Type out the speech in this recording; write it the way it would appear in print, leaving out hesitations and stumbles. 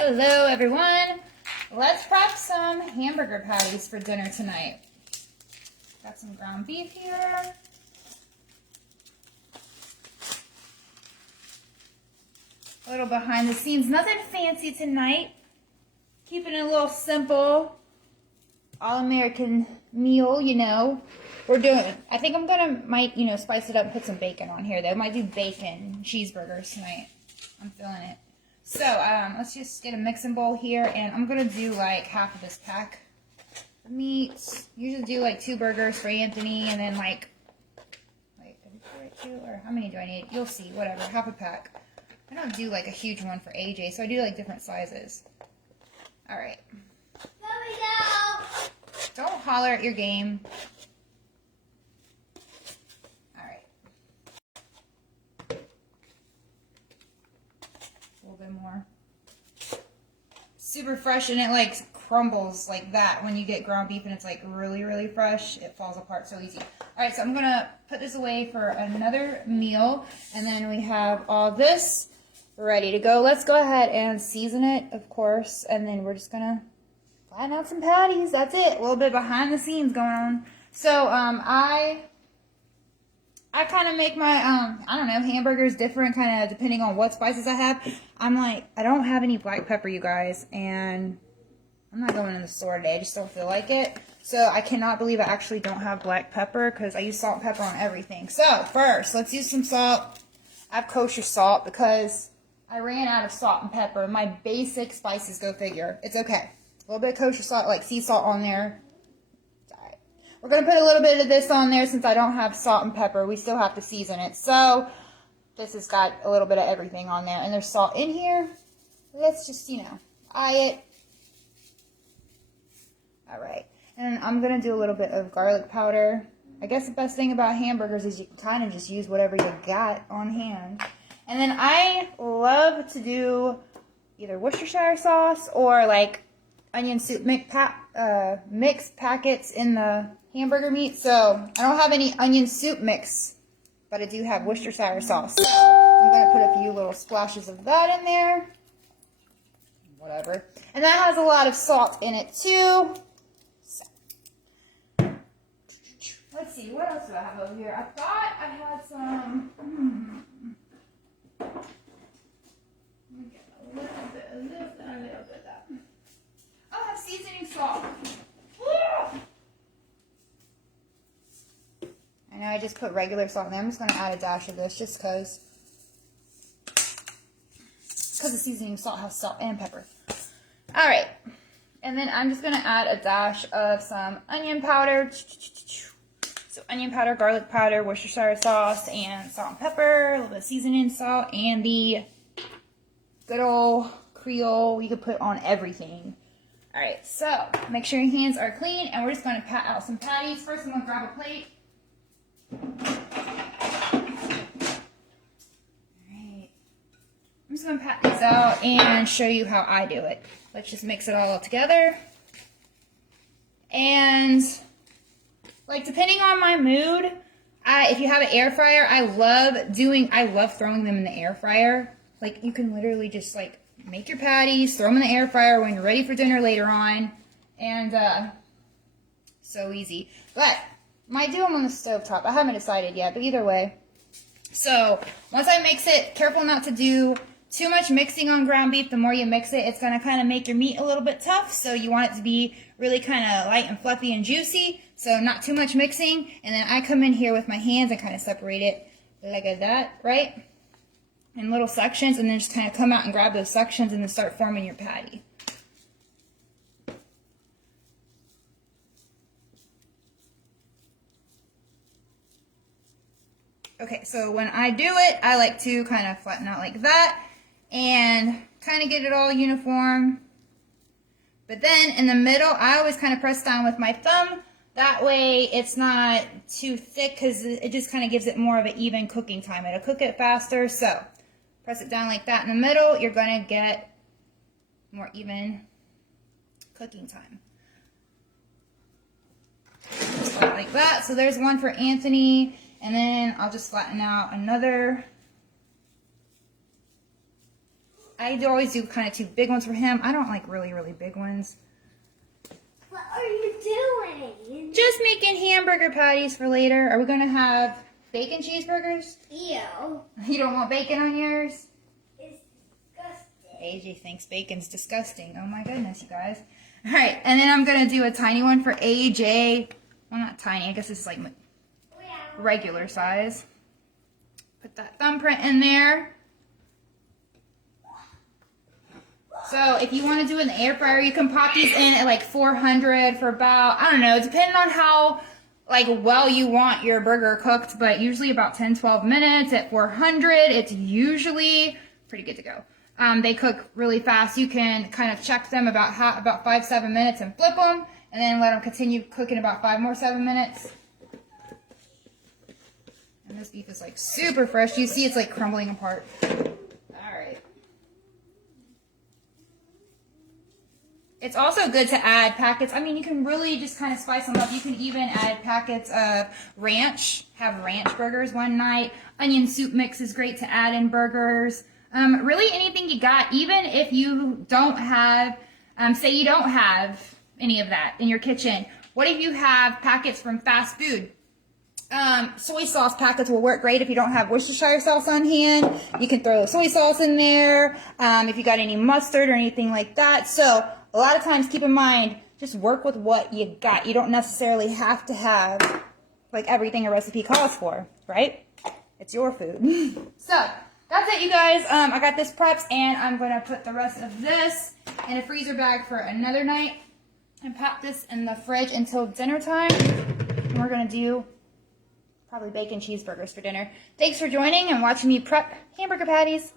Hello everyone! Let's prep some hamburger patties for dinner tonight. Got some ground beef here. A little behind the scenes, nothing fancy tonight. Keeping it a little simple. All-American meal, you know. I think I'm might spice it up and put some bacon on here though. Might do bacon cheeseburgers tonight. I'm feeling it. So, let's just get a mixing bowl here, and I'm going to do like half of this pack of meats. Usually do like 2 burgers for Anthony, and then like, wait, did I do it 2? Or how many do I need? You'll see, whatever, half a pack. I don't do like a huge one for AJ, so I do like different sizes. Alright. There we go. Don't holler at your game. More super fresh, and it like crumbles like that when you get ground beef and it's like really fresh. It falls apart so easy. All right, so I'm gonna put this away for another meal, and then we have all this ready to go. Let's go ahead and season it, of course, and then we're just gonna flatten out some patties. That's it. A little bit behind the scenes going on. So I kind of make my, I don't know, hamburgers different kind of depending on what spices I have. I'm like, I don't have any black pepper, you guys, and I'm not going to the store today. I just don't feel like it. So I cannot believe I actually don't have black pepper because I use salt and pepper on everything. So first, let's use some salt. I have kosher salt because I ran out of salt and pepper. My basic spices, go figure. It's okay. A little bit of kosher salt, like sea salt on there. We're going to put a little bit of this on there since I don't have salt and pepper. We still have to season it. So, this has got a little bit of everything on there. And there's salt in here. Let's just, eye it. Alright. And I'm going to do a little bit of garlic powder. I guess the best thing about hamburgers is you can kind of just use whatever you got on hand. And then I love to do either Worcestershire sauce or like onion soup mixed packets in the hamburger meat. So I don't have any onion soup mix, but I do have Worcestershire sauce. So I'm going to put a few little splashes of that in there. Whatever. And that has a lot of salt in it too. So, let's see, what else do I have over here? I thought I had some. Let me get a little bit of this and a little bit of that. Oh, I have seasoning salt. Woo! I know I just put regular salt in there. I'm just going to add a dash of this just because the seasoning salt has salt and pepper. Alright. And then I'm just going to add a dash of some onion powder. So onion powder, garlic powder, Worcestershire sauce, and salt and pepper. A little bit of seasoning salt, and the good old Creole you could put on everything. Alright, so make sure your hands are clean, and we're just going to pat out some patties. First, I'm going to grab a plate. Alright, I'm just going to pat these out and show you how I do it. Let's just mix it all together. And, like, depending on my mood, if you have an air fryer, I love throwing them in the air fryer. Like, you can literally just, like, make your patties, throw them in the air fryer when you're ready for dinner later on, and so easy. But might do them on the stovetop. I haven't decided yet, but either way. So once I mix it, careful not to do too much mixing on ground beef. The more you mix it, it's going to kind of make your meat a little bit tough. So you want it to be really kind of light and fluffy and juicy. So not too much mixing. And then I come in here with my hands and kind of separate it like that, right? In little sections, and then just kind of come out and grab those sections and then start forming your patty. Okay, so when I do it, I like to kind of flatten out like that and kind of get it all uniform. But then in the middle, I always kind of press down with my thumb. That way it's not too thick because it just kind of gives it more of an even cooking time. It'll cook it faster, so press it down like that in the middle. You're going to get more even cooking time. Just like that. So there's one for Anthony. And then I'll just flatten out another I always do kind of 2 big ones for him. I don't like really, really big ones. What are you doing? Just making hamburger patties for later. Are we going to have bacon cheeseburgers? Ew. You don't want bacon on yours? It's disgusting. AJ thinks bacon's disgusting. Oh my goodness, you guys. All right, and then I'm going to do a tiny one for AJ. Well, not tiny. I guess it's like regular size. Put that thumbprint in there. So if you want to do it in the air fryer, you can pop these in at like 400 for about, I don't know, depending on how like well you want your burger cooked, but usually about 10-12 minutes at 400. It's usually pretty good to go. They cook really fast. You can kind of check them about 5-7 minutes and flip them, and then let them continue cooking about 5 more 7 minutes. And this beef is like super fresh. You see it's like crumbling apart. All right. It's also good to add packets. I mean, you can really just kind of spice them up. You can even add packets of ranch. Have ranch burgers one night. Onion soup mix is great to add in burgers. Really anything you got, even if you don't have, say you don't have any of that in your kitchen. What if you have packets from fast food? Soy sauce packets will work great if you don't have Worcestershire sauce on hand. You can throw soy sauce in there. If you got any mustard or anything like that. So a lot of times, keep in mind, just work with what you got. You don't necessarily have to have like everything a recipe calls for, right? It's your food. So that's it, you guys. I got this prepped, and I'm going to put the rest of this in a freezer bag for another night and pop this in the fridge until dinner time. And we're going to do probably bacon cheeseburgers for dinner. Thanks for joining and watching me prep hamburger patties.